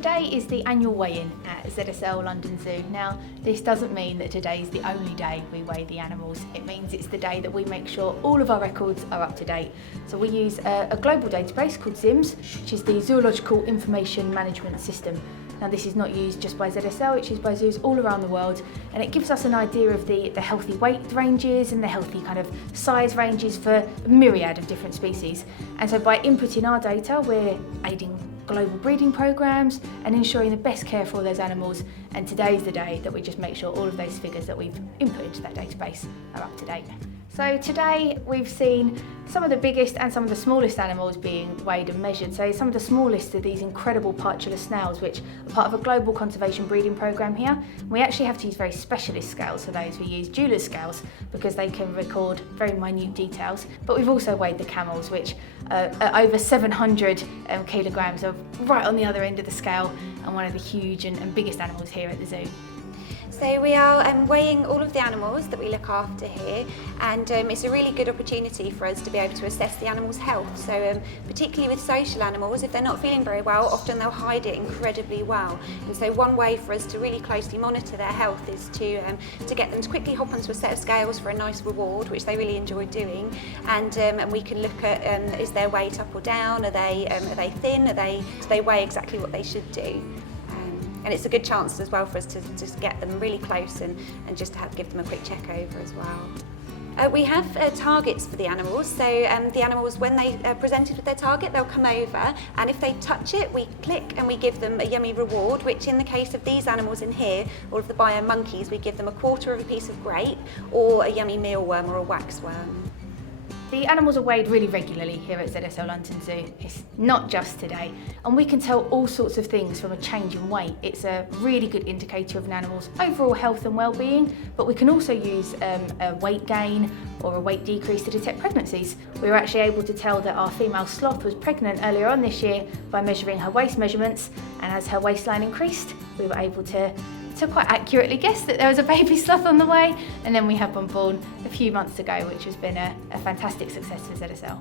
today is the annual weigh-in at ZSL London Zoo. Now, this doesn't mean that today is the only day we weigh the animals. It means it's the day that we make sure all of our records are up to date. So we use a global database called ZIMS, which is the Zoological Information Management System. Now, this is not used just by ZSL, it's used by zoos all around the world, and it gives us an idea of the healthy weight ranges and the healthy kind of size ranges for a myriad of different species. And so by inputting our data, we're aiding global breeding programs and ensuring the best care for all those animals. And today's the day that we just make sure all of those figures that we've input into that database are up to date. So today we've seen some of the biggest and some of the smallest animals being weighed and measured. So some of the smallest are these incredible Partula snails, which are part of a global conservation breeding program here. We actually have to use very specialist scales for those. We use jeweler's scales because they can record very minute details. But we've also weighed the camels, which are over 700 kilograms, are right on the other end of the scale and one of the huge and biggest animals here at the zoo. So we are weighing all of the animals that we look after here, and it's a really good opportunity for us to be able to assess the animal's health. So particularly with social animals, if they're not feeling very well, often they'll hide it incredibly well. And so one way for us to really closely monitor their health is to get them to quickly hop onto a set of scales for a nice reward, which they really enjoy doing. And we can look at is their weight up or down? Are they thin? Do they weigh exactly what they should do? And it's a good chance as well for us to just get them really close and just give them a quick check over as well. We have targets for the animals, so the animals, when they are presented with their target, they'll come over, and if they touch it, we click and we give them a yummy reward, which in the case of these animals in here, all of the bio monkeys, we give them a quarter of a piece of grape or a yummy mealworm or a waxworm. The animals are weighed really regularly here at ZSL London Zoo. It's not just today, and we can tell all sorts of things from a change in weight. It's a really good indicator of an animal's overall health and well-being, but we can also use a weight gain or a weight decrease to detect pregnancies. We were actually able to tell that our female sloth was pregnant earlier on this year by measuring her waist measurements, and as her waistline increased, we were able to quite accurately guess that there was a baby sloth on the way, and then we had one born a few months ago, which has been a fantastic success for ZSL.